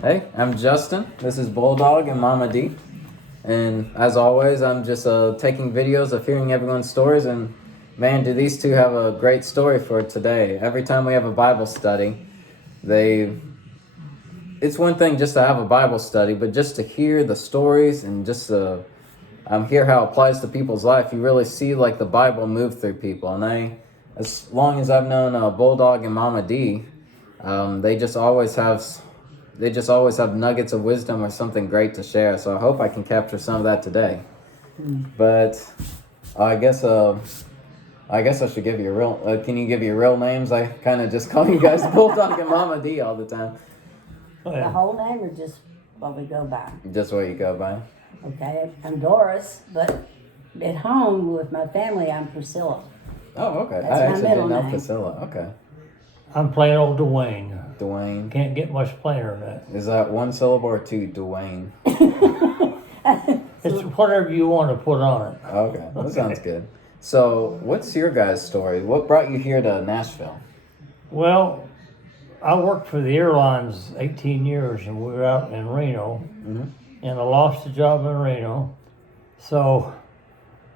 Hey, I'm Justin. This is Bulldog and Mama D. And as always, I'm just taking videos of hearing everyone's stories. And man, do these two have a great story for today. Every time we have a Bible study, it's one thing just to have a Bible study, but just to hear the stories and just to hear how it applies to people's life, you really see like the Bible move through people. And as long as I've known Bulldog and Mama D, they just always have nuggets of wisdom or something great to share. So I hope I can capture some of that today. But I guess I should give you a real. Can you give your real names? I kind of just call you guys Bulldog and Mama D all the time. The whole name or just what we go by? Just what you go by. Okay, I'm Doris, but at home with my family, I'm Priscilla. Oh, okay. That's I my actually middle didn't know name. Priscilla. Okay. I'm plain old Dwayne. Dwayne. Can't get much plainer than that. Is that one syllable or two? Dwayne. It's whatever you want to put on it. Okay, that sounds good. So, what's your guys' story? What brought you here to Nashville? Well, I worked for the airlines 18 years, and we were out in Reno, and I lost a job in Reno. So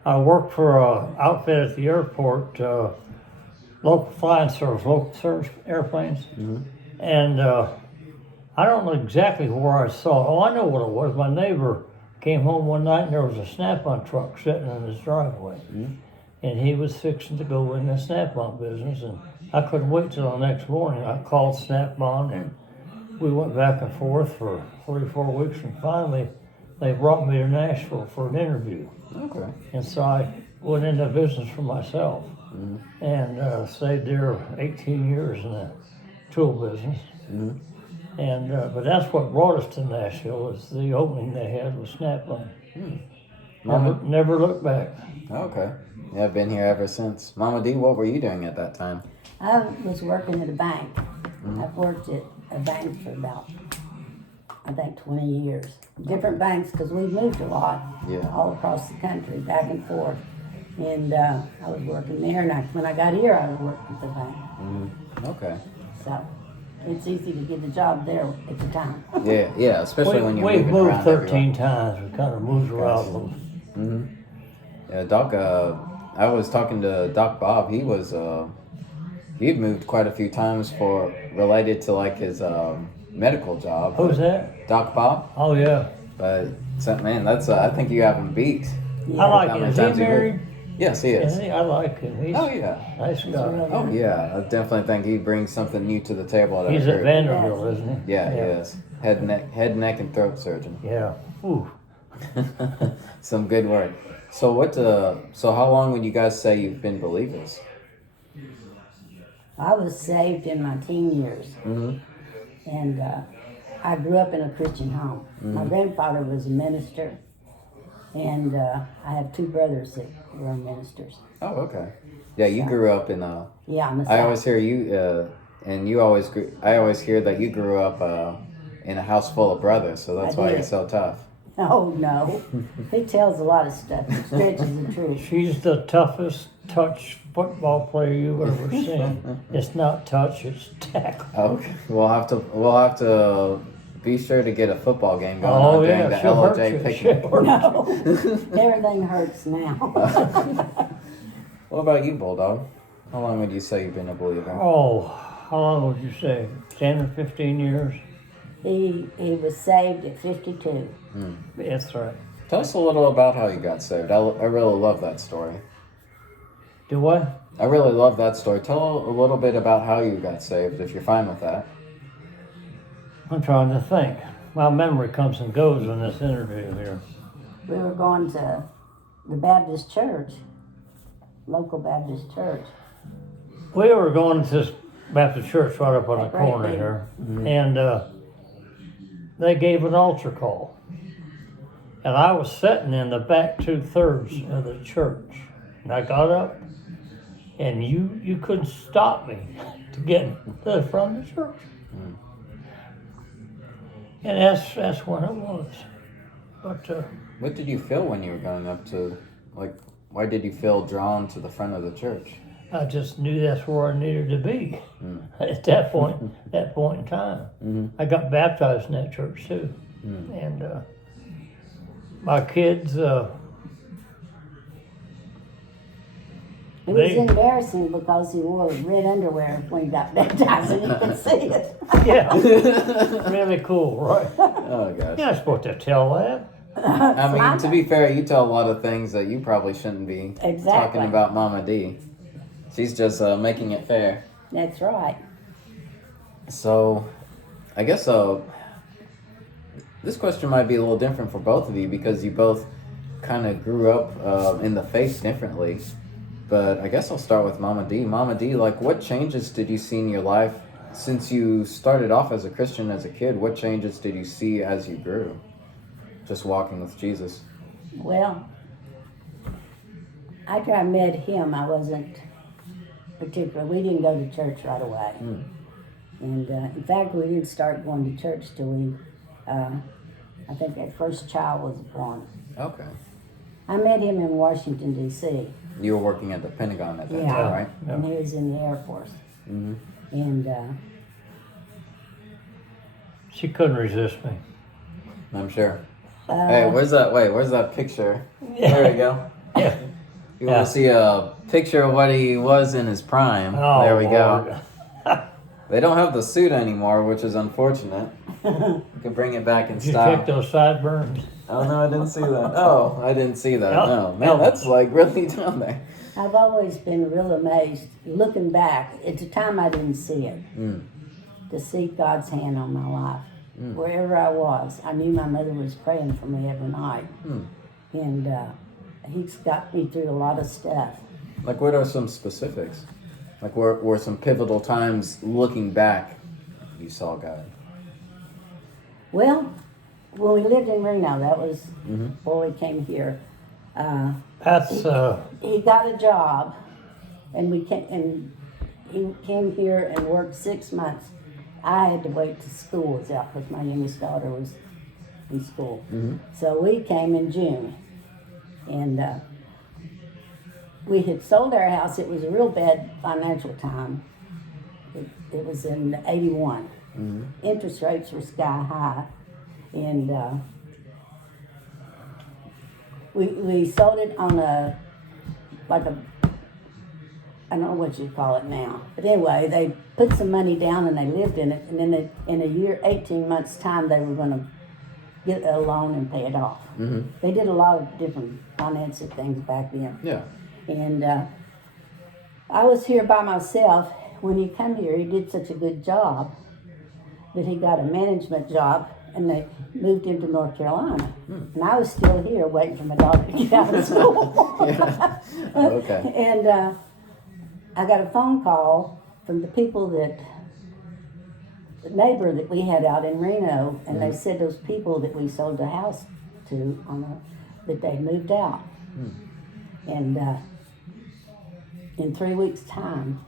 I worked for an outfit at the airport, local flying service, local service airplanes. And I don't know exactly where I saw it. Oh, I know what it was. My neighbor came home one night and there was a Snap-on truck sitting in his driveway. And he was fixing to go in the Snap-on business. And I couldn't wait till the next morning. I called Snap-on and we went back and forth for 3 or 4 weeks. And finally, they brought me to Nashville for an interview. Okay. And so I went into business for myself and stayed there 18 years in the tool business. And but that's what brought us to Nashville, was the opening they had with Snap-on. Never looked back. Okay. Yeah, I've been here ever since. Mama D, what were you doing at that time? I was working at a bank. I've worked at a bank for about, I think, 20 years. Different banks, because we moved a lot all across the country, back and forth. And I was working there, and when I got here, I worked at the bank. Okay. So it's easy to get a job there at the time. Yeah, especially when you're We've moving moved around 13 times. We kind of moved around a little. Yeah, Doc. I was talking to Doc Bob. He'd moved quite a few times related to like his medical job. Who's that? Doc Bob. Oh, yeah. But man, I think you have him beat. I like How him. many Is he times you married? Yes, he is. I like him. He's Oh yeah. nice guy. Oh yeah. I definitely think he brings something new to the table. He's at Vanderbilt, isn't he? Yeah, he is. Head, neck, and throat surgeon. Yeah. Ooh. Some good work. So how long would you guys say you've been believers? I was saved in my teen years. And I grew up in a Christian home. My grandfather was a minister. And I have 2 brothers that were ministers. Oh, okay. Yeah, you grew up in Yeah, I'm a I always hear you, and you always. I always hear that you grew up in a house full of brothers, so that's why you're did. so tough. Oh, no. He tells a lot of stuff. It stretches the truth. She's the toughest touch football player you've ever seen. It's not touch, it's tackle. Okay, we'll have to be sure to get a football game going Oh, on during yeah, the she'll hurt LOJ you. picnic. No, everything hurts now. What about you, Bulldog? How long would you say you've been a believer? Oh, how long would you say? 10 or 15 years? He was saved at 52. That's right. Tell us a little about how you got saved. I really love that story. Do what? I really love that story. Tell a little bit about how you got saved, if you're fine with that. I'm trying to think. My memory comes and goes in this interview here. We were going to the Baptist church, local Baptist church. We were going to this Baptist church right up on the Right corner there. here, and they gave an altar call. And I was sitting in the back 2/3 of the church. And I got up, and you couldn't stop me to get to the front of the church. And that's when it was. But What did you feel when you were going up to, why did you feel drawn to the front of the church? I just knew that's where I needed to be at that point in time. I got baptized in that church too, and my kids. It was embarrassing because he wore red underwear when he got baptized and you could see it. Yeah, really cool, right? Oh gosh. You're not supposed to tell that. I mean, to be fair, you tell a lot of things that you probably shouldn't be talking about Mama D. She's just making it fair. That's right. So, I guess this question might be a little different for both of you because you both kind of grew up in the faith differently. But I guess I'll start with Mama D. Mama D, like, what changes did you see in your life since you started off as a Christian as a kid? What changes did you see as you grew? Just walking with Jesus. Well, after I met him, I wasn't particular. We didn't go to church right away. And in fact, we didn't start going to church till we, I think that first child was born. Okay. I met him in Washington, D.C. You were working at the Pentagon at that time, right? Yeah. And he was in the Air Force. And she couldn't resist me. I'm sure. Hey, where's that picture? There we go. Yeah. You want to see a picture of what he was in his prime? Oh, there we Lord. go. They don't have the suit anymore, which is unfortunate. You can bring it back in Did you style. check those sideburns? Oh no, I didn't see that. Oh, I didn't see that. No. No, man, that's like really down there. I've always been real amazed, looking back, at the time I didn't see it, to see God's hand on my life. Wherever I was, I knew my mother was praying for me every night. And he's got me through a lot of stuff. Like, what are some specifics? Like, were some pivotal times looking back you saw God? Well, when we lived in Reno, that was before we came here. That's He got a job, and he came here and worked 6 months. I had to wait till school was out because my youngest daughter was in school. So we came in June, and we had sold our house. It was a real bad financial time. It was in '81. Interest rates were sky high, and we sold it on I don't know what you call it now. But anyway, they put some money down and they lived in it. And then in a year, 18 months' time, they were going to get a loan and pay it off. They did a lot of different financing things back then. Yeah. And I was here by myself. When he come here, he did such a good job that he got a management job, and they moved him to North Carolina. And I was still here waiting for my daughter to get out of school. Okay. And I got a phone call from the people the neighbor that we had out in Reno, and they said those people that we sold the house to that they moved out. And in 3 weeks' time,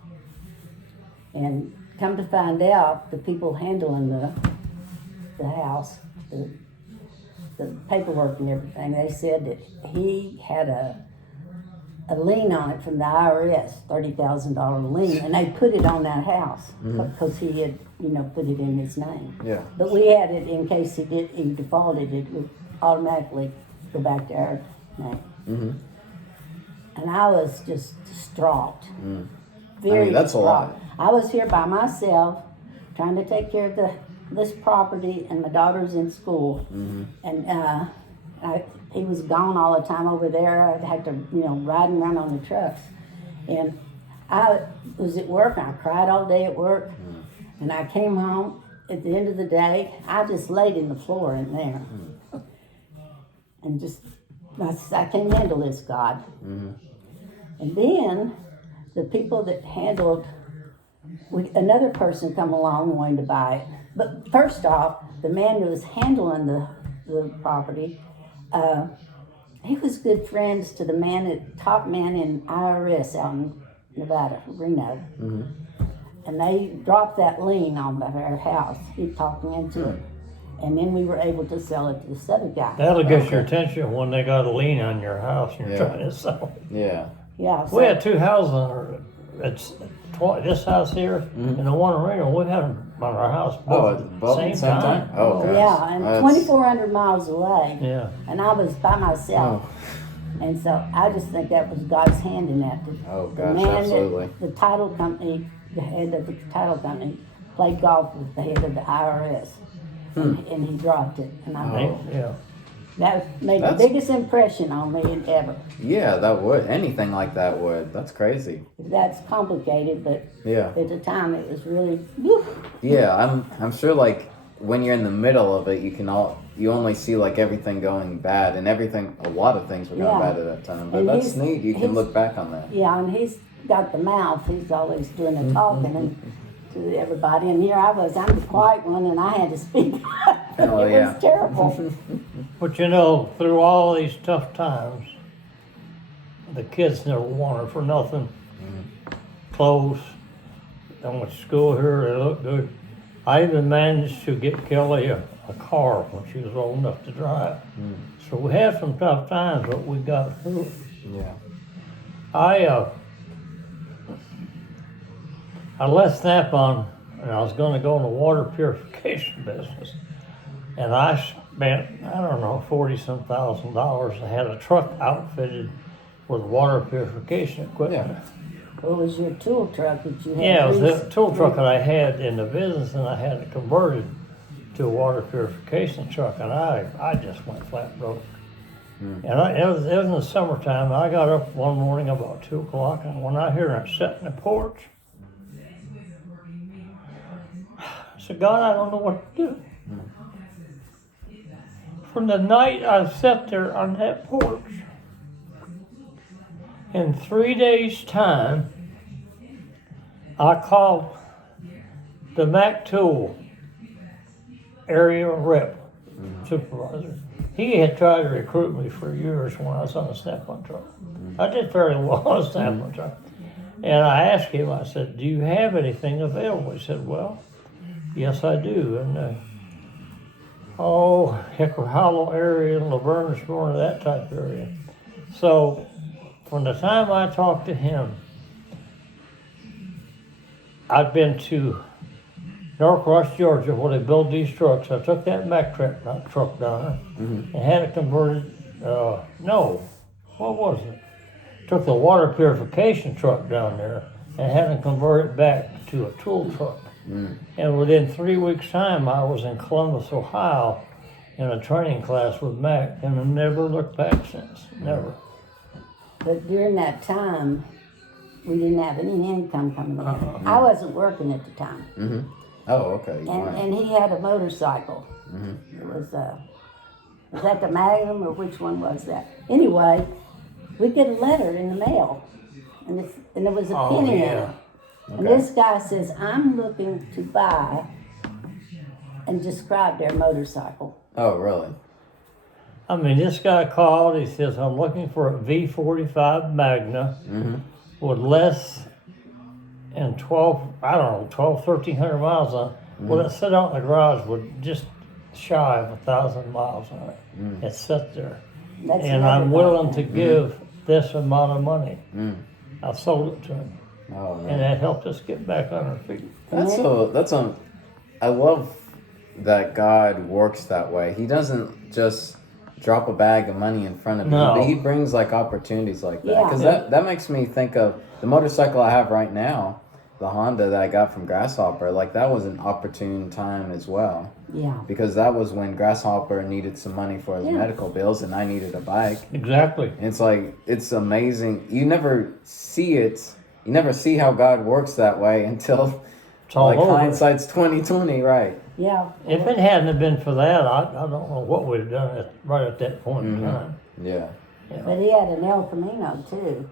and come to find out, the people handling the house, the paperwork and everything, they said that he had a lien on it from the IRS, $30,000 lien, and they put it on that house because he had, put it in his name. Yeah. But we had it in case he defaulted, it would automatically go back to our name. And I was just distraught. Very that's distraught. a lot. I was here by myself, trying to take care of this property, and my daughter's in school, and he was gone all the time over there. I'd have to, riding around on the trucks. And I was at work, and I cried all day at work. And I came home at the end of the day. I just laid in the floor in there. And I can't handle this, God. And then the people that handled, another person come along and wanted to buy it. But first off, the man who was handling the property, he was good friends to the top man in IRS out in Nevada, Reno. And they dropped that lien on our house. He talked me into it. And then we were able to sell it to this other guy. That'll get your attention when they got a lien on your house and you're trying to sell it. Yeah. Yeah. So, We had two houses it's this house here and the one in Reno. We had them on our house both at the both at same the same time? time. Oh, gosh. Yeah, and That's- 2,400 miles away. Yeah. And I was by myself. Oh. And so I just think that was God's hand in that. Oh, The gosh, man absolutely. That the title company, the head of the title company, played golf with the head of the IRS. And he dropped it. And I Oh. Yeah. that made That's- the biggest impression on me ever. Yeah, that would. Anything like that would. That's crazy. That's complicated, but Yeah. at the time it was really, whew. Yeah, I'm sure like when you're in the middle of it, you only see like everything going bad, and a lot of things were going Yeah. bad at that time. But And that's he's- neat. You can he's- look back on that. Yeah, and he's got the mouth. He's always doing the talking and to everybody. And here I was, I'm the quiet one, and I had to speak. Oh, It yeah. was terrible. But you know, through all these tough times, the kids never wanted for nothing. Clothes. They went to school here. They looked good. I even managed to get Kelly a car when she was old enough to drive. So we had some tough times, but we got through it. Yeah. I left Snap-on and I was going to go in the water purification business. And I spent, I don't know, $40-some thousand. I had a truck outfitted with water purification equipment. Yeah. What was your tool truck that you had? Yeah, it was greased? the tool truck that I had in the business, and I had it converted to a water purification truck, and I just went flat broke. And it was in the summertime. I got up one morning about 2 o'clock, and when I hear her sitting on the porch, I said, God, I don't know what to do. From the night I sat there on that porch, in 3 days' time, I called the Mac Tool area rep supervisor. He had tried to recruit me for years when I was on the Snap-on truck. I did fairly well on the Snap-on truck. And I asked him, I said, do you have anything available? He said, well, yes, I do. And Hickory Hollow area, Laverne, Smyrna, that type of area. So from the time I talked to him, I'd been to Norcross, Georgia, where they build these trucks. I took that Mack truck down and had it converted. What was it? Took the water purification truck down there and had it converted back to a tool truck. And within 3 weeks' time, I was in Columbus, Ohio, in a training class with Mac, and I've never looked back since. Never. But during that time, we didn't have any income coming in. I wasn't working at the time. Oh, okay. And he had a motorcycle. It was that the Magnum or which one was that? Anyway, we get a letter in the mail, and there was a penny in it. And this guy says, I'm looking to buy, and described their motorcycle. Oh, really? I mean, this guy called, he says, I'm looking for a V45 Magna with less than 1,300 miles on it. Well, it sat out in the garage with just shy of 1,000 miles on it. It sat there. That's And I'm willing to give this amount of money. I sold it to him. Oh, man. And that helped us get back on our feet. I love that God works that way. He doesn't just drop a bag of money in front of you, No. but he brings like opportunities like that. Yeah. Because that makes me think of the motorcycle I have right now, the Honda that I got from Grasshopper. Like that was an opportune time as well. Yeah. Because that was when Grasshopper needed some money for his medical bills and I needed a bike. Exactly. And it's like, it's amazing. You never see it. You never see how God works that way until It's all like over. hindsight's 20/20, right? Yeah. If it hadn't have been for that, I don't know what we'd have done right at that point in time. Yeah. But he had an El Camino too.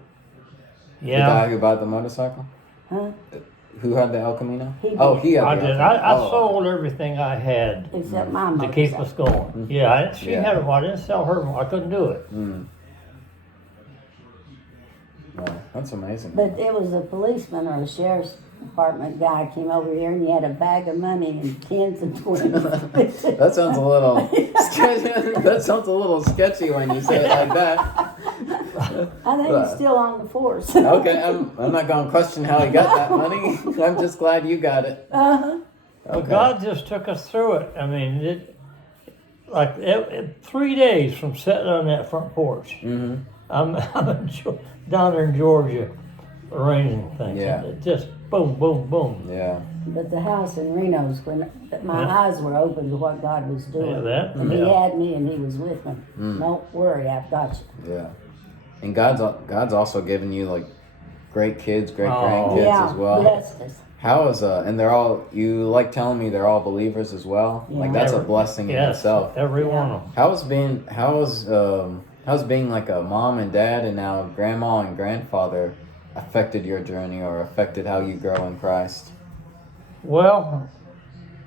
The Yeah. guy who bought the motorcycle? Huh? Who had the El Camino? He did. Oh, he had I the did. El I Camino. Oh, sold everything I had Except my to motorcycle. keep us going. Yeah, she Yeah. had them. I didn't sell her. I couldn't do it. Wow, that's amazing. But it was a policeman or a sheriff's department guy came over here and he had a bag of money and tens and twenties. That sounds a little sketchy. That sounds a little sketchy when you say it like that. I think he's still on the force. Okay, I'm not gonna question how he got that money. I'm just glad you got it. Uh-huh. But Okay. God just took us through it. I mean, 3 days from sitting on that front porch. Mm-hmm. I'm down there in Georgia arranging things. Yeah. And it just boom, boom, boom. Yeah. But the house in Reno's, when my eyes were open to what God was doing. Yeah, that. And He Yeah. had me and He was with me. Don't worry, I've got you. Yeah. And God's also given you like great kids, great Oh. grandkids Yeah, as well. blessed us. How is and they're all, you like telling me they're all believers as well? Yeah. Like that's a blessing in Yes, itself. every Yeah. one of them. How's being like a mom and dad and now grandma and grandfather affected your journey or affected how you grow in Christ? Well,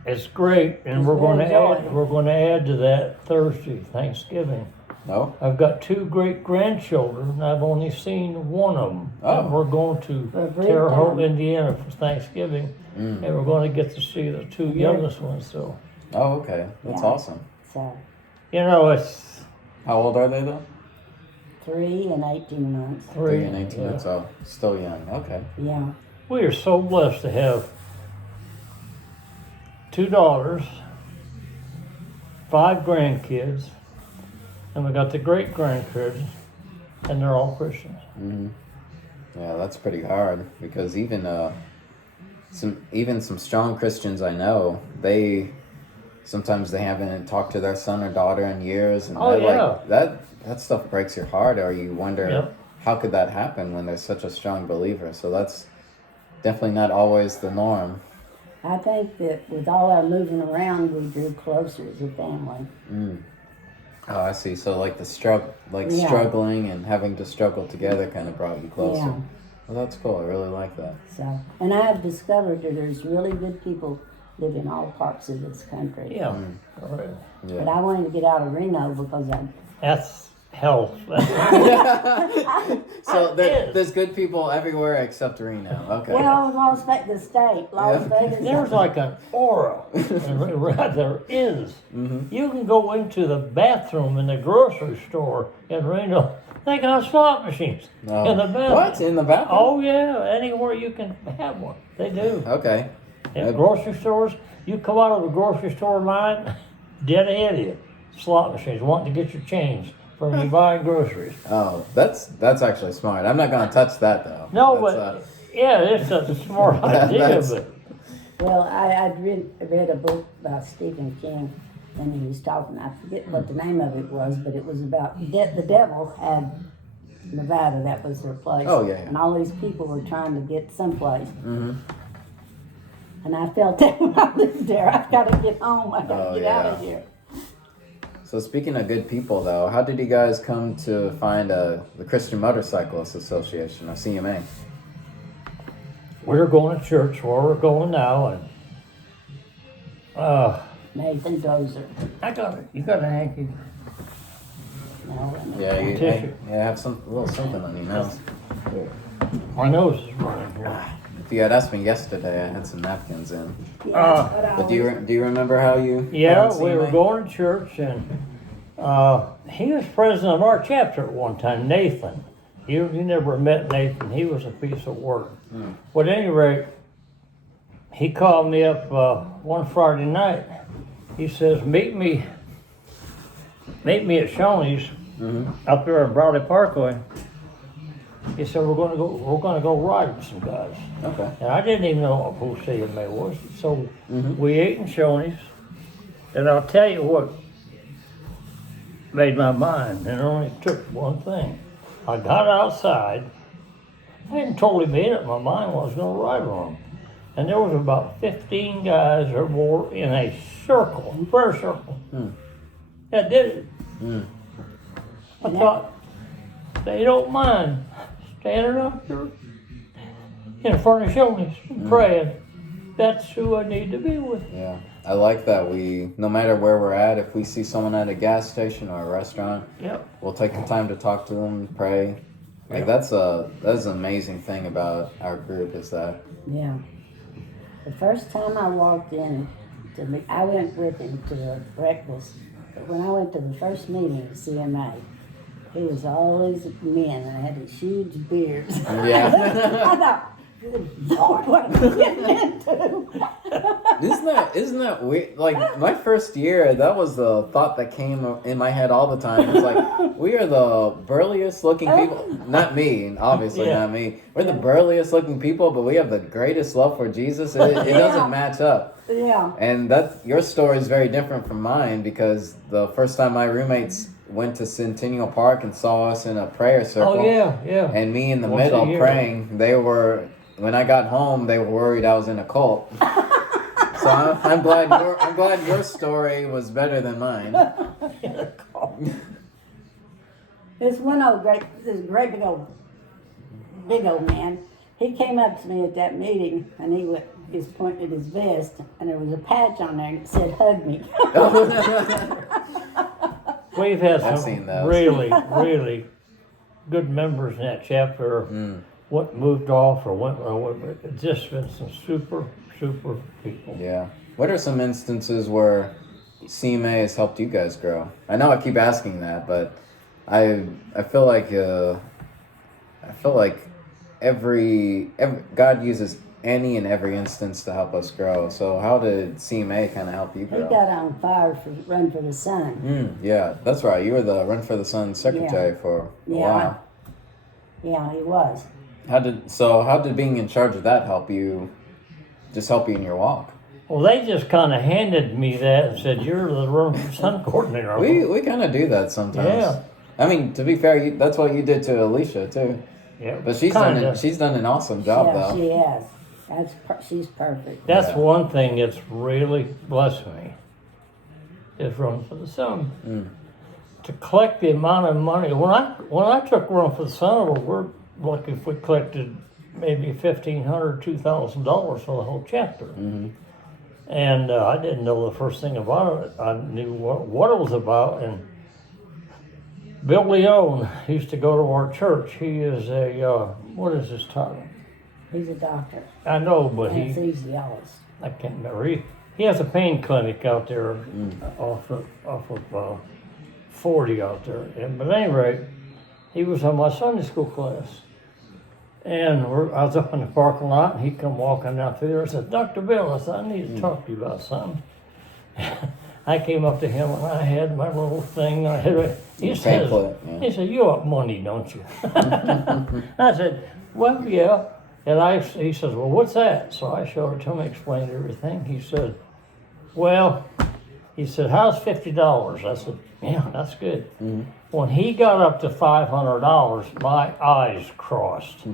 it's great, and It's we're going to very enjoyable. add. We're going to add to that Thursday, Thanksgiving. No? I've got 2 great grandchildren. I've only seen one of them. Oh. And we're going to For a great Terre Haute, time. Indiana for Thanksgiving, and we're going to get to see the 2 youngest ones. So, Oh, okay. That's Yeah. awesome. So, you know, it's How old are they though? 3 and 18 months. 3 and 18 yeah. months old. Still young. Okay. Yeah. We are so blessed to have 2 daughters, 5 grandkids, and we got the great grandkids, and they're all Christians. Hmm. Yeah, that's pretty hard because even some strong Christians I know, sometimes they haven't talked to their son or daughter in years, and Oh, yeah. that stuff breaks your heart, or you wonder Yep. how could that happen when they're such a strong believer. So that's definitely not always the norm. I think that with all our moving around, we drew closer as a family. Oh, I see. So like Yeah. struggling and having to struggle together kind of brought you closer. Yeah. Well, that's cool. I really like that. So, and I have discovered that there's really good people live in all parts of this country. Yeah. All right. But Yeah. I wanted to get out of Reno because That's health. So It is. there's good people everywhere except Reno. Okay. well, Las Vegas, the state, Las Yeah. Vegas. There's like an aura. There is. Mm-hmm. You can go into the bathroom in the grocery store in Reno. They got slot machines in the bathroom. What? In the bathroom? Oh yeah, anywhere you can have one, they do. Okay. In grocery stores, you come out of the grocery store line, dead ahead of you, slot machines wanting to get your change from you buying groceries. Oh, that's actually smart. I'm not gonna touch that though. No, That's, but yeah, it's a smart idea. that's- But Well, I'd read a book by Stephen King, and he was talking, I forget what the name of it was, but it was about the devil had Nevada, that was their place. Oh, yeah. And all these people were trying to get someplace. Mm-hmm. And I felt that when I lived there, I've got to get home, I've got to Oh, get out yeah. of here. So speaking of good people though, how did you guys come to find the Christian Motorcyclists Association or CMA? we're going to church where we're going now, and Nathan Dozer. I got it. You got a hanky? No, Yeah, you Tissue. have a little something on your nose. My nose is running here. If you had asked me yesterday, I had some napkins in. yeah, But do you remember how you? Yeah, found we were CMA? going to church, and he was president of our chapter at one time, Nathan. You never met Nathan. He was a piece of work. But at any rate, he called me up one Friday night. He says, meet me at Shoney's up there in Bradley Parkway. He said, we're gonna go ride with some guys. Okay. And I didn't even know who CMA was. So we ate in Shoney's. And I'll tell you what made my mind, and it only took one thing. I got outside. I hadn't totally made up my mind what I was going to ride on. And there was about 15 guys or more in a circle, prayer circle. That did it. I thought, they don't mind standing up here in front of Shoney's praying. That's who I need to be with. Yeah, I like that. No matter where we're at, if we see someone at a gas station or a restaurant, Yep. we'll take the time to talk to them, pray. Like that's an amazing thing about our group is that. Yeah. The first time I walked in, I went with him to the breakfast, but when I went to the first meeting at CMA, He was always men. I had these huge beards. Yeah. I thought, good Lord, what am I getting into? Isn't that weird? Like my first year, that was the thought that came in my head all the time. It's like we are the burliest looking people. Not me, obviously Yeah. not me. We're the burliest looking people, but we have the greatest love for Jesus. It Yeah. doesn't match up. Yeah. And your story is very different from mine because the first time my roommates went to Centennial Park and saw us in a prayer circle. Oh yeah, yeah. And me in the Once a middle year. praying, when I got home, they were worried I was in a cult. So I'm glad your story was better than mine. This great big old man, he came up to me at that meeting and he's pointing at his vest and there was a patch on there and it said, "Hug me." We've had I've some seen those. really, really good members in that chapter. What moved off or went, it's just been some super people. Yeah. What are some instances where CMA has helped you guys grow? I know I keep asking that, but I feel like every God uses any and every instance to help us grow. So how did CMA kind of help you He grow? got on fire for Run for the Sun. Yeah, that's right. You were the Run for the Sun secretary for a while. Yeah, he was. How did being in charge of that help you in your walk? Well, they just kind of handed me that and said, "You're the Run for the Sun coordinator." We kind of do that sometimes. Yeah. I mean, to be fair, that's what you did to Alicia too. Yeah, But she's done an awesome job though. She has. She's perfect. That's Yeah. one thing that's really blessed me. Is Run for the Sun. To collect the amount of money when I took Run for the Sun, we're like if we collected maybe $1,500, $2,000 for the whole chapter. And I didn't know the first thing about it. I knew what it was about. And Bill Leone used to go to our church. He is what is his title? He's a doctor. I know, but Anesthesiologist. I can't remember. He has a pain clinic out there off of 40 out there. But at any rate, he was on my Sunday school class. And I was up in the parking lot, and he come walking down through there and said, "Dr. Bill," I said, "I need to talk to you about something." I came up to him, and I had my little thing. He said, "You want money, don't you?" I said, "Well, yeah." And he says, "Well, what's that?" So I showed it to him, explained everything. He said, "How's $50?" I said, "Yeah, that's good." When he got up to $500, my eyes crossed.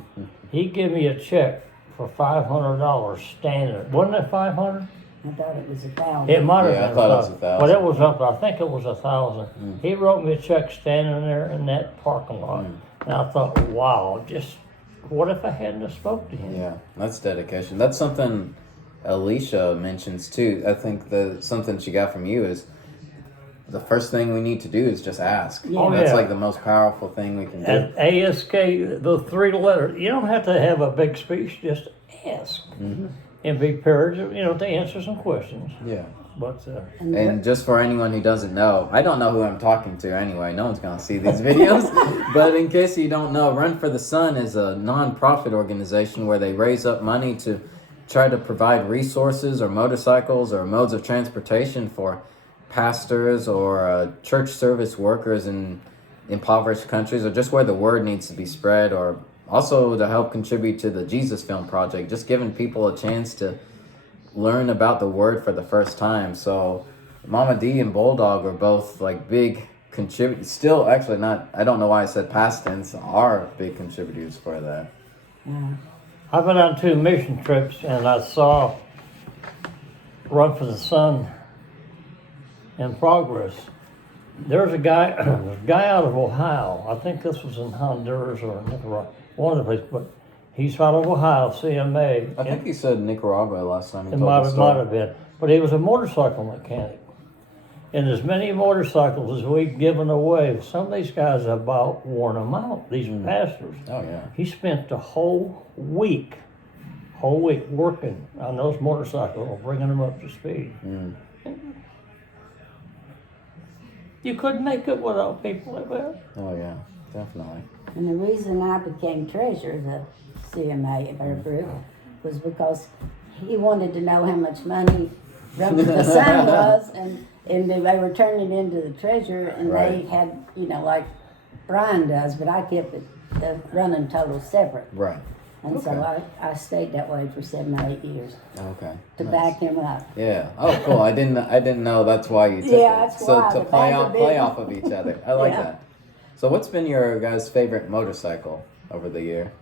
He gave me a check for $500 standing. Wasn't it 500? I thought it was 1,000. It might have been. I thought it was 1,000. But it was up. I think it was 1,000. He wrote me a check standing there in that parking lot, and I thought, wow, just what if I hadn't have spoke to him? Yeah, that's dedication. That's something Alicia mentions too. I think something she got from you is the first thing we need to do is just ask. Yeah. That's like the most powerful thing we can do. And ASK, the 3 letters. You don't have to have a big speech. Just ask and be prepared, to answer some questions. Yeah. But And just for anyone who doesn't know, I don't know who I'm talking to anyway. No one's going to see these videos. But in case you don't know, Run for the Sun is a non-profit organization where they raise up money to try to provide resources or motorcycles or modes of transportation for pastors or church service workers in impoverished countries, or just where the word needs to be spread, or also to help contribute to the Jesus Film Project, just giving people a chance to learn about the word for the first time. So Mama D and Bulldog are both like big contributors. Still, actually not, I don't know why I said past tense, are big contributors for that. I've been on 2 mission trips, and I saw Run for the Sun in progress. There's a guy out of Ohio. I think this was in Honduras or Nicaragua, one of the places, but he's out of Ohio, CMA. I think he said Nicaragua last time he It told might the story. have been. But he was a motorcycle mechanic. And as many motorcycles as we've given away, some of these guys have about worn them out, these pastors. Oh, yeah. He spent the whole week working on those motorcycles, bringing them up to speed. You couldn't make it without people like that. Oh yeah, definitely. And the reason I became treasurer of the CMA of our group was because he wanted to know how much money the son was, and they were turning it into the treasurer, and Right. they had, like Brian does, but I kept the running total separate. Right. And so I stayed that way for 7 or 8 years Okay. to Nice. back him up. Yeah. Oh, cool. I didn't know that's why you took Yeah, it. that's So why, to the play Vanderbilt. off of each other. I like Yeah. that. So what's been your guys' favorite motorcycle over the year?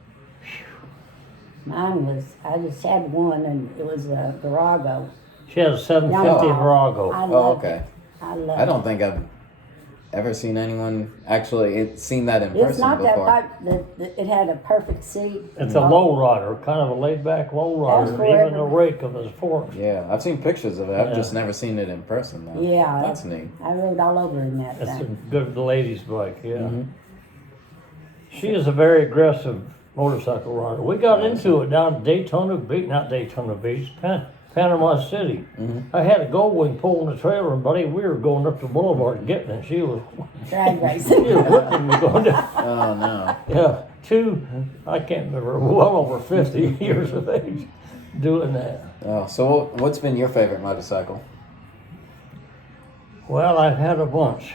Mine was, I just had one, and it was a Virago. She had a 750 Yamaha. Virago. I Oh, loved okay. it. I love I don't think I've ever seen anyone actually seen that in it. It's person not before. it had a perfect seat. It's a low rider, kind of a laid back low rider. That's Even the forever. rake of his forks. Yeah, I've seen pictures of it. I've Yeah. just never seen it in person though. Yeah, That's neat. I rode all over in that It's a thing. good lady's bike, yeah. Mm-hmm. She is a very aggressive motorcycle rider. We got into it down at Daytona Beach, not Daytona Beach, Panama City. Mm-hmm. I had a gold wing pulling the trailer, and buddy, we were going up the boulevard and getting it. She was Drag racing. whipping me going down. Oh no. Yeah, I can't remember, well over 50 years of age doing that. Oh, so what's been your favorite motorcycle? Well, I've had a bunch.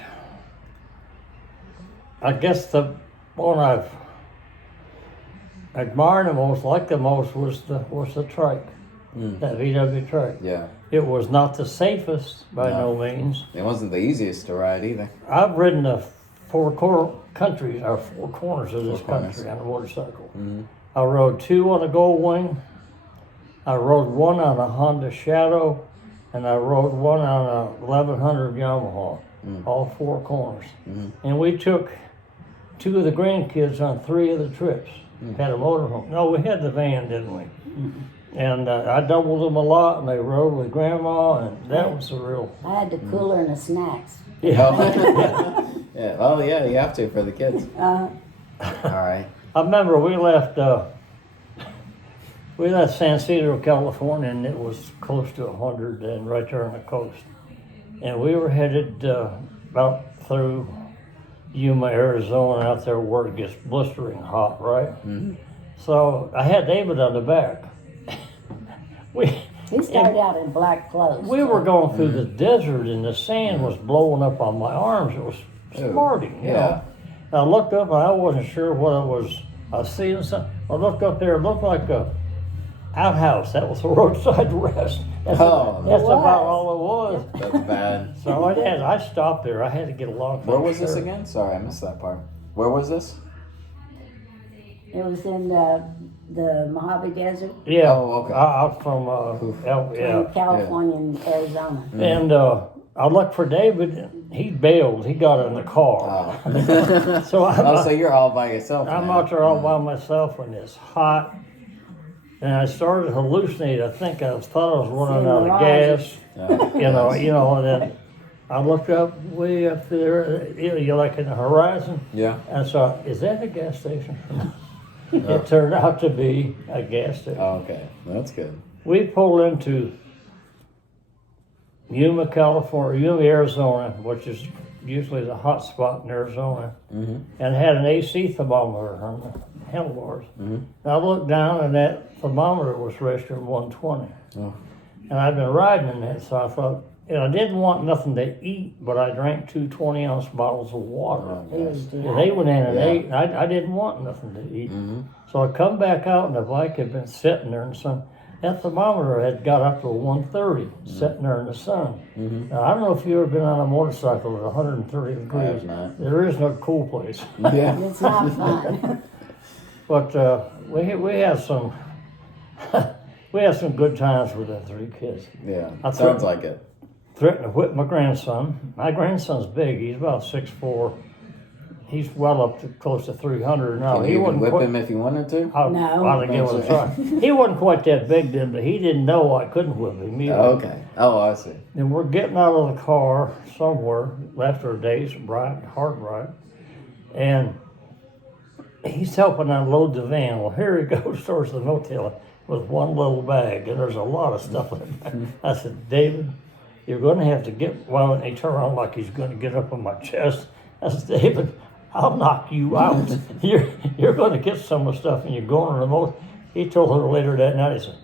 I guess the one I've admired the most, liked the most, was the trike, that VW trike. Yeah. It was not the safest by no means. It wasn't the easiest to ride either. I've ridden the four corners of this Four corners. country on a motorcycle. I rode 2 on a Gold Wing. I rode 1 on a Honda Shadow, and I rode 1 on a 1100 Yamaha. All 4 corners. And we took 2 of the grandkids on 3 of the trips. Had a motorhome. No, we had the van, didn't we? And I doubled them a lot, and they rode with Grandma, and that was a real. I had the cooler and the snacks. Yeah. Oh. Yeah. Oh yeah, you have to for the kids. All right. I remember we left San Diego, California, and it was close to 100 and right there on the coast. And we were headed about through Yuma, Arizona, out there where it gets blistering hot, right? So I had David on the back. He started out in black clothes. We were going through the desert, and the sand was blowing up on my arms. It was smarting, you know. And I looked up, and I wasn't sure what it was. I was seeing something. I looked up there, it looked like a outhouse. That was a roadside rest. That's about all it was. That's bad. So I stopped there. I had to get along. Where was this again? Sorry, I missed that part. Where was this? It was in the Mojave Desert, Yeah. Oh, okay. Out from in California and Arizona. And I looked for David. He bailed. He got in the car. Oh. So So you're all by yourself. I'm now. out there all by myself when it's hot, and I started hallucinating. I think I thought I was running out of gas. Oh, You know, and then I looked up way up there. You're like in the horizon, Yeah. and I thought, is that a gas station? It turned out to be a gas station. Oh, okay. That's good. We pulled into Yuma, Arizona, which is usually the hot spot in Arizona, and had an AC thermometer on the handlebars. And I looked down, and that thermometer was registering 120. Oh. And I'd been riding in that, so I thought, I didn't want nothing to eat, but I drank 2 20-ounce bottles of water. And they went in and ate, and I didn't want nothing to eat. So I come back out, and the bike had been sitting there in the sun. That thermometer had got up to 130, sitting there in the sun. Now, I don't know if you've ever been on a motorcycle at 130 degrees. I have not. There is no cool place. Yeah. It's not fun. But we had some we had some good times with the 3 kids. Yeah. I Sounds thought- like it. Threatened to whip my grandson. My grandson's big. He's about 6'4". He's well up to close to 300 now. Can you even whip him if you wanted to? No. I'll give it a try. He wasn't quite that big then, but he didn't know I couldn't whip him either. Oh, okay. Oh, I see. And we're getting out of the car somewhere after a day's hard ride, and he's helping unload the van. Well, here he goes towards the motel with one little bag, and there's a lot of stuff in it. I said, David, you're going to have to get, well, and he turned around like he's going to get up on my chest. I said, David, I'll knock you out. You're going to get some of the stuff and you're going to the most. He told her later that night, he said,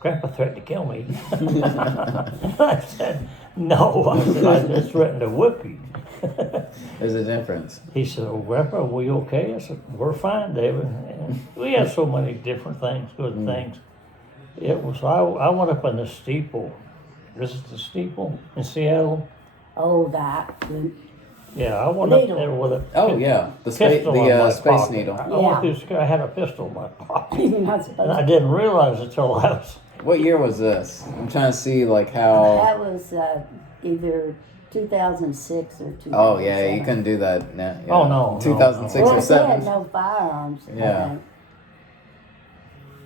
Grandpa threatened to kill me. I said, no. I said, I just threatened to whip you. There's a difference. He said, oh, Grandpa, are we okay? I said, we're fine, David. And we had so many different things, good things. It was, I went up in the steeple. This is the steeple in Seattle. Oh, that. Yeah, I went up there with a the pistol in my space pocket. needle. I had a pistol in my pocket. You're not supposed And I to. didn't realize it till I was, What year was this? I'm trying to see like how. That was either 2006 or 2007. Oh yeah, you couldn't do that now. Yeah. Oh, no, 2006 Well, or they 7. had no firearms. I Yeah. think.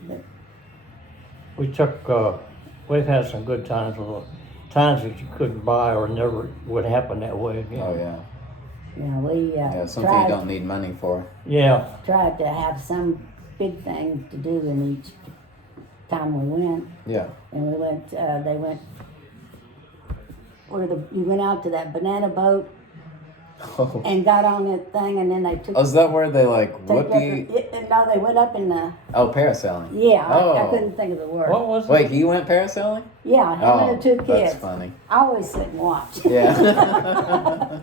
But we took, we've had some good times with times that you couldn't buy or never would happen that way again. Oh yeah. yeah, we Yeah, something you tried, don't need money for. Yeah, tried to have some big thing to do in each time we went. Yeah. And we went, they went, you went out to that banana boat Oh. and got on that thing, and then they took. Oh, is that where they like took whoop up you? no, they went up in the. Oh, parasailing. Yeah, I Oh. couldn't think of the word. what was it? Wait, you went parasailing? Yeah, him Oh, and the two kids. that's funny. I always sit and watch. Yeah.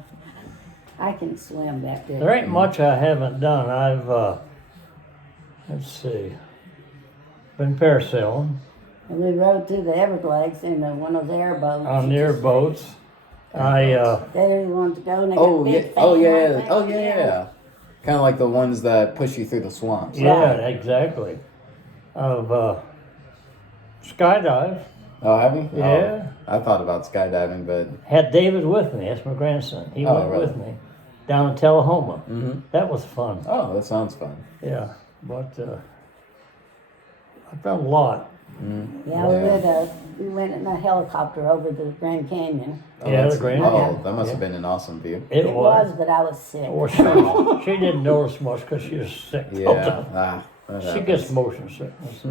I can swim that good. There ain't much I haven't done. I've, let's see, been parasailing And we rode through the Everglades in one of those airboats. on the airboats. I, They didn't want to go, and they Oh got yeah. big Oh fan yeah. like that. Oh yeah. Kind of like the ones that push you through the swamps. yeah, exactly. I've, skydived. Oh, have you? Yeah. Oh, I thought about skydiving, but Had David with me. That's my grandson. He Oh, went really? with me down in Tullahoma. Mhm. That was fun. oh, that sounds fun. Yeah, but I've done a lot. Yeah, we went in a helicopter over the Grand Canyon. Oh, Yeah, that's- the Grand Oh, Canyon. that must have Yeah. been an awesome view. It was. but I was sick. Or she didn't notice much because she was sick. all the Yeah. time. That She happens. gets motion sickness.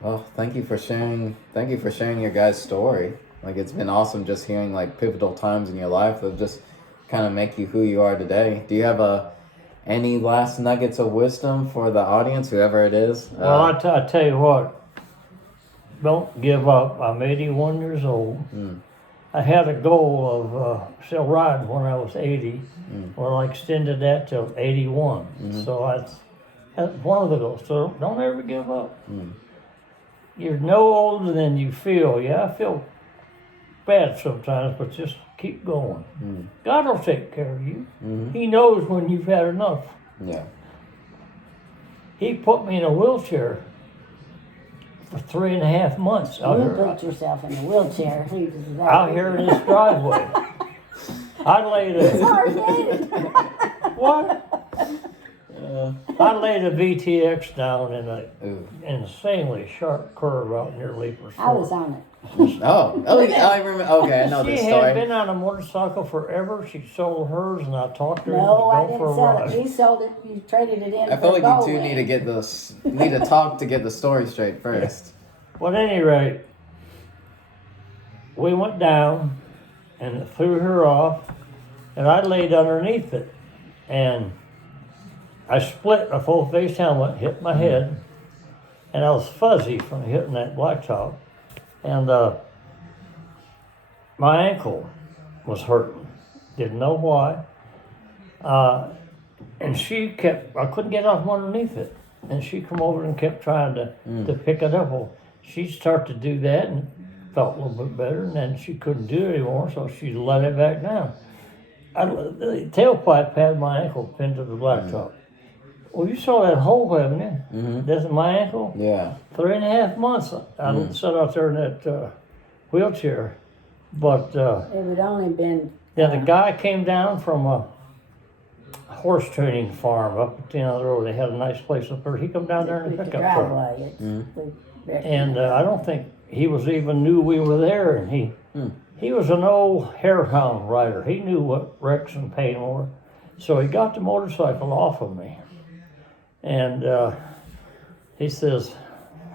Well, thank you for sharing. Thank you for sharing your guys' story. Like it's been awesome just hearing like pivotal times in your life that just kind of make you who you are today. Do you have any last nuggets of wisdom for the audience, whoever it is? Well, I tell you what, don't give up. I'm 81 years old. I had a goal of still riding when I was 80. Well, I extended that till 81. So that's one of the goals. So don't ever give up. You're no older than you feel. Yeah, I feel bad sometimes, but just keep going. God will take care of you. He knows when you've had enough. Yeah. He put me in a wheelchair for 3.5 months out You here. put yourself in a wheelchair. He was that. Out here in this driveway. I laid a what? I laid a VTX down in a Ooh. insanely sharp curve out near Leapers. I was on it. Oh, yeah, I remember. Okay, I know She this had story. been on a motorcycle forever. She sold hers, and I talked her No, I into go for didn't a sell ride. it. He sold it. You traded it in. I feel for like gold you two ring. need to need to talk to get the story straight first. But at any rate, we went down and threw her off, and I laid underneath it, and I split a full face helmet, hit my head, and I was fuzzy from hitting that blacktop, and my ankle was hurting. Didn't know why. And she kept, I couldn't get off from underneath it. And she come over and kept trying to pick it up. Well, she'd start to do that and felt a little bit better, and then she couldn't do it anymore, so she let it back down. The tailpipe had my ankle pinned to the blacktop. Well, you saw that hole, haven't you? That's my ankle. Yeah. 3.5 months I sat out there in that wheelchair. But It would only been. yeah, the guy came down from a horse training farm up at the end of the road. They had a nice place up there. He come down there in a the pickup truck. driveway. And I don't think he was even knew we were there. And he was an old harehound rider. He knew what wrecks and pain were. So he got the motorcycle off of me. And he says,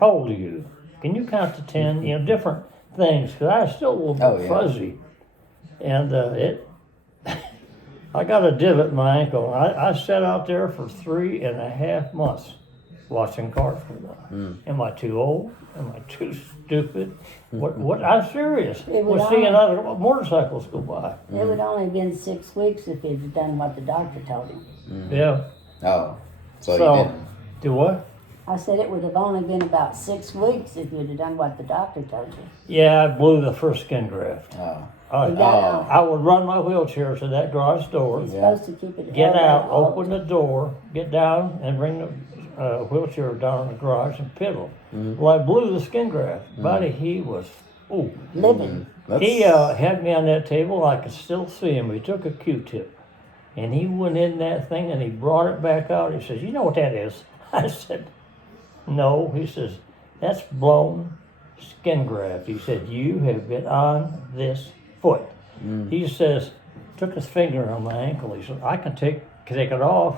how old are you? Can you count to 10? You know, different things because I was still a little bit fuzzy, and I got a divot in my ankle. I sat out there for 3.5 months watching cars go by. Am I too old? Am I too stupid? What? I'm serious. We're seeing other motorcycles go by. It would only have been 6 weeks if he'd have done what the doctor told him. Yeah. Oh, so you didn't. Do what? I said it would have only been about 6 weeks if you'd have done what the doctor told you. Yeah, I blew the first skin graft. Oh. I would run my wheelchair to that garage door, You're supposed to keep it get held out, all open the door, get down, and bring the wheelchair down in the garage and pedal. Well, I blew the skin graft. Buddy, he was, living. He had me on that table. I could still see him. He took a Q-tip, and he went in that thing, and he brought it back out. He says, "You know what that is?" I said, "No." He says, "That's blown skin graft." He said, "You have been on this foot." He says, took his finger on my ankle. He said, "I can take it off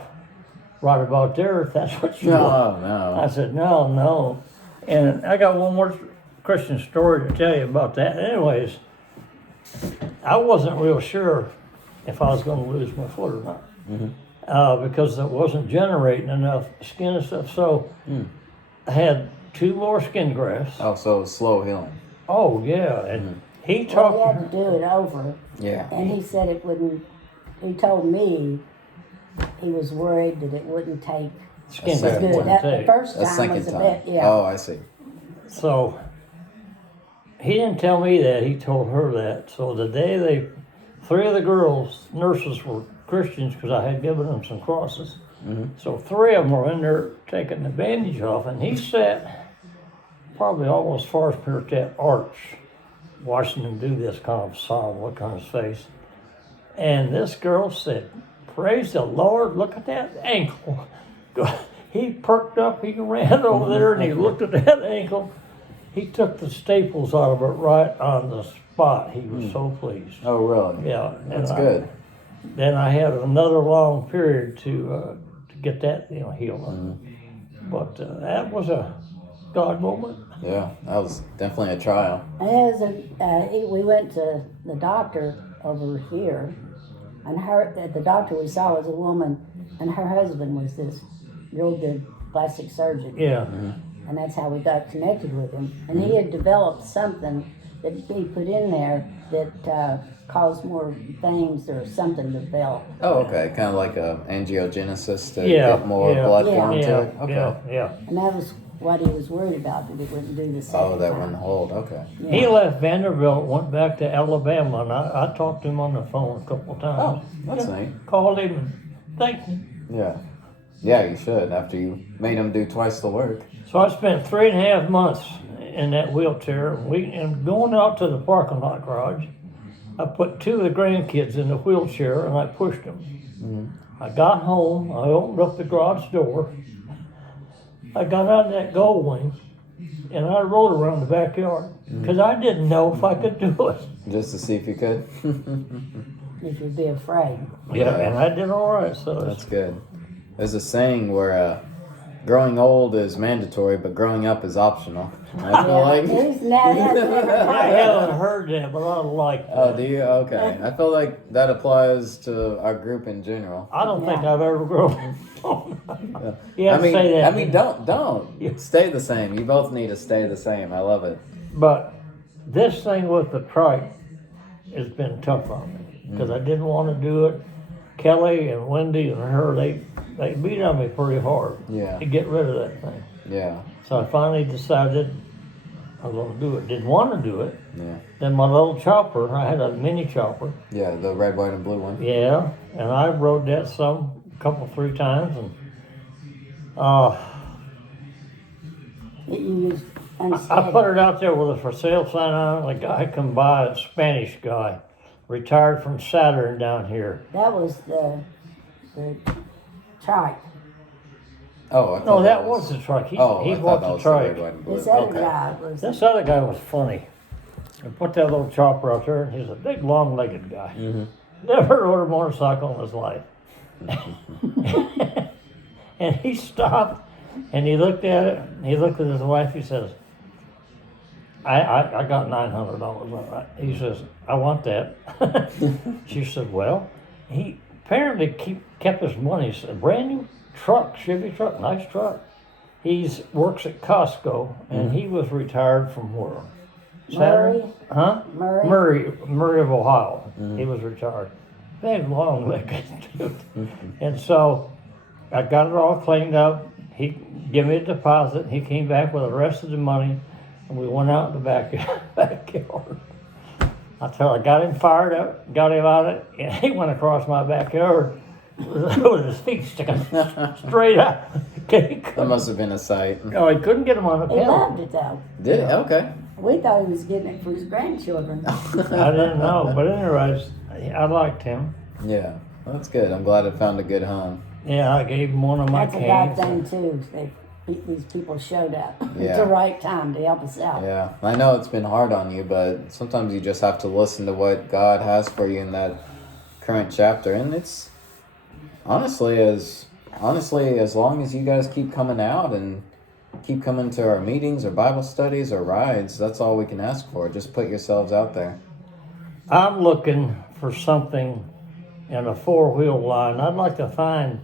right about there if that's what you want." No. I said, no. And I got one more Christian story to tell you about that. Anyways, I wasn't real sure if I was going to lose my foot or not because it wasn't generating enough skin and stuff. So I had 2 more skin grafts. Oh, so it was slow healing. Oh, yeah. And he Well, talked. he had to do it over. Yeah. And he said it wouldn't, he told me he was worried that it wouldn't take Skin as graft good. wouldn't That, the take. first The time second was a time. bit, yeah. Oh, I see. So he didn't tell me that. He told her that. So the day 3 of the girls, nurses, were Christians because I had given them some crosses. So 3 of them were in there taking the bandage off, and he sat probably almost as far as per that arch, watching them do this kind of solemn look on his face. And this girl said, "Praise the Lord, look at that ankle." He perked up, he ran over there and he looked at that ankle. He took the staples out of it right on the spot. He was so pleased. Oh, really? Yeah. That's good. Then I had another long period to get that healed. But that was a God moment. Yeah, that was definitely a trial. And it was we went to the doctor over here, and the doctor we saw was a woman, and her husband was this real good plastic surgeon. Yeah. And that's how we got connected with him. And he had developed something that he put in there that caused more veins or something to develop. Oh, okay. Kind of like a angiogenesis to Yeah, get more yeah, blood yeah, flowing to Yeah. it. Okay. Yeah. And that was what he was worried about, that it wouldn't do the same. Oh, that wouldn't hold. Okay. Yeah. He left Vanderbilt, went back to Alabama, and I talked to him on the phone a couple of times. Oh, that's neat. Called him and thanked him. Yeah. Yeah, you should after you made him do twice the work. So I spent 3.5 months in that wheelchair. And going out to the parking lot garage, I put 2 of the grandkids in the wheelchair and I pushed them. I got home, I opened up the garage door, I got on that gold wing, and I rode around the backyard because I didn't know if I could do it. Just to see if you could. If you'd be afraid. Yeah, and I did all right. So That's good. There's a saying where growing old is mandatory, but growing up is optional. And I feel like. I haven't heard that, but I like that. Oh, do you? Okay. I feel like that applies to our group in general. I don't think I've ever grown. Yeah. You have to say that. I mean, don't stay the same. You both need to stay the same. I love it. But this thing with the trike has been tough on me because I didn't want to do it. Kelly and Wendy and her, they beat on me pretty hard to get rid of that thing. Yeah. So I finally decided I was going to do it. Didn't want to do it. Yeah. Then my little chopper, I had a mini chopper. Yeah, the red, white, and blue one. Yeah, and I rode that couple, 3 times, and You used I put it out there with a for sale sign on it. A guy come by, a Spanish guy, retired from Saturn down here. That was the trike. Oh, I thought No, that was the trike. He I bought thought that the was the red, trike. white, and blue. This other Okay. guy was. This other guy was funny. I put that little chopper out there, and he's a big, long-legged guy. Never rode a motorcycle in his life. And he stopped, and he looked at it, and he looked at his wife, he says, I got $900. He says, I want that. She said, well, he apparently kept his money. It's a brand new truck, Chevy truck, nice truck. He works at Costco, and he was retired from where? Murray? Huh? Murray of Ohio. He was retired. They had long legs, dude. And so I got it all cleaned up. He gave me a deposit. He came back with the rest of the money, and we went out in the backyard. I got him fired up, got him out of it, and he went across my backyard with his feet sticking straight out. That must have been a sight. No, he couldn't get him on the He pedal. loved it though. Did it? Okay. We thought he was getting it for his grandchildren. I didn't know, but anyways, I liked him. Yeah, well, that's good. I'm glad it found a good home. Yeah, I gave him one of my That's a God canes. thing too. These people showed up Yeah. at the right time to help us out. Yeah, I know it's been hard on you, but sometimes you just have to listen to what God has for you in that current chapter. And it's honestly as long as you guys keep coming out and keep coming to our meetings or Bible studies or rides, that's all we can ask for. Just put yourselves out there. I'm looking for something in a four-wheel line. I'd like to find,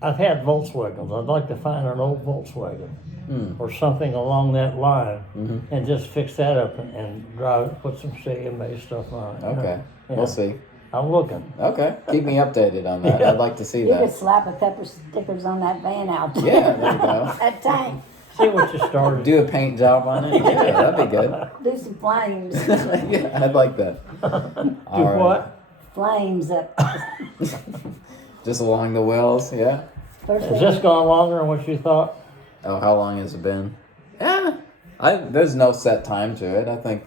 I've had Volkswagens. I'd like to find an old Volkswagen or something along that line and just fix that up and drive it, put some CMA stuff on it. Okay, Yeah. we'll see. I'm looking. Okay, keep me updated on that. Yeah. I'd like to see You could that. slap a couple stickers on that van out there. Yeah, there you go. That tank. See what you started. Do a paint job on it. Yeah, that'd be good. Do some flames. Yeah, I'd like that. Do All right. what? Flames up. Just along the wheels, yeah. First Has this gone longer than what you thought? Oh, how long has it been? Yeah, there's no set time to it. I think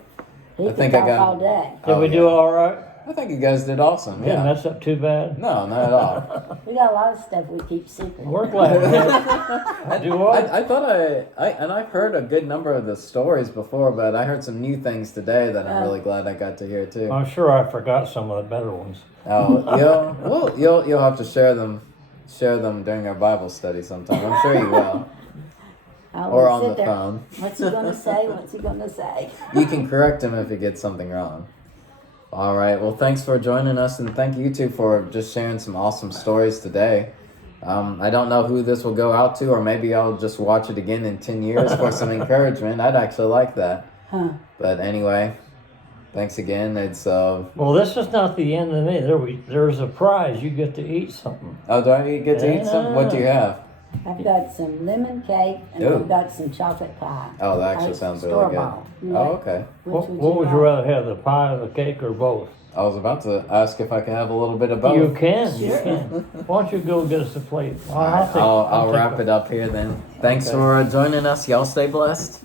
he I think could I talk got- all day. Did we do all right? I think you guys did awesome. Didn't Yeah. mess up too bad? No, not at all. We got a lot of stuff we keep secret. We're glad. Man. Do what? I thought and I've heard a good number of the stories before, but I heard some new things today that I'm really glad I got to hear too. I'm sure I forgot some of the better ones. Oh, you'll have to share them during our Bible study sometime. I'm sure you will, I or will on sit the there. phone. What's he gonna say? What's he gonna say? You can correct him if he gets something wrong. All right. Well, thanks for joining us, and thank you two for just sharing some awesome stories today. I don't know who this will go out to, or maybe I'll just watch it again in 10 years for some encouragement. I'd actually like that. Huh. But anyway, thanks again. It's Well, this is not the end of me. There's a prize. You get to eat something. oh, do I get to eat some? What do you have? I've got some lemon cake and Ooh. I've got some chocolate pie. Oh, that actually sounds really good. Store-bought. You Oh, like- okay. What would you like? rather have, the pie or the cake or both? I was about to ask if I could have a little bit of both. You can. You Sure. can. Why don't you go get us a plate? All right, I'll wrap it up here then. Thanks Okay. for joining us. Y'all stay blessed.